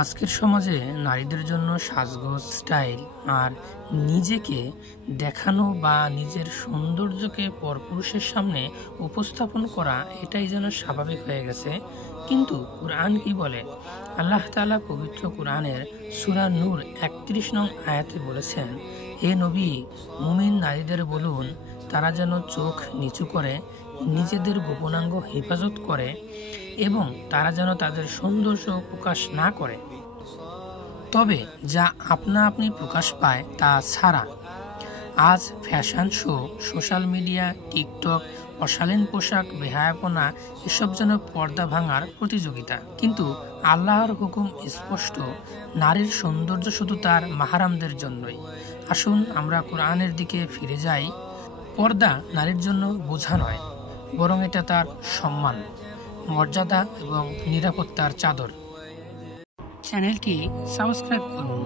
আজকের সমাজে নারীদের জন্য সাজগোজ, স্টাইল আর নিজেকে দেখানো বা নিজের সৌন্দর্যকে পরপুরুষের সামনে উপস্থাপন করা এটাই যেন স্বাভাবিক হয়ে গেছে। কিন্তু কুরআন কি বলে? আল্লাহ তাআলা পবিত্র কুরআনের সূরা নূর ৩১ নং আয়াতে বলেছেন, হে নবী, মুমিন নারীদের বলুন তারা যেন চোখ নিচু করে, নিজেদের গোপনাঙ্গ হেফাজত করে এবং তারা যেন তাদের সৌন্দর্য প্রকাশ না করে, তবে যা আপনা আপনি প্রকাশ পায় তা ছাড়া। আজ fashion show, social media, TikTok, অশালীন পোশাক, বেহায়াপনা এসব যেন পর্দা ভাঙার প্রতিযোগিতা। কিন্তু আল্লাহর হুকুম স্পষ্ট, নারীর সৌন্দর্য শুধু তার মাহারামদের জন্যই। আসুন আমরা কোরআনের দিকে ফিরে যাই। পর্দা নারীর জন্য বোঝা নয়, বরং এটা তার সম্মান, মর্যাদা এবং নিরাপত্তার চাদর। চ্যানেলটি সাবস্ক্রাইব করুন।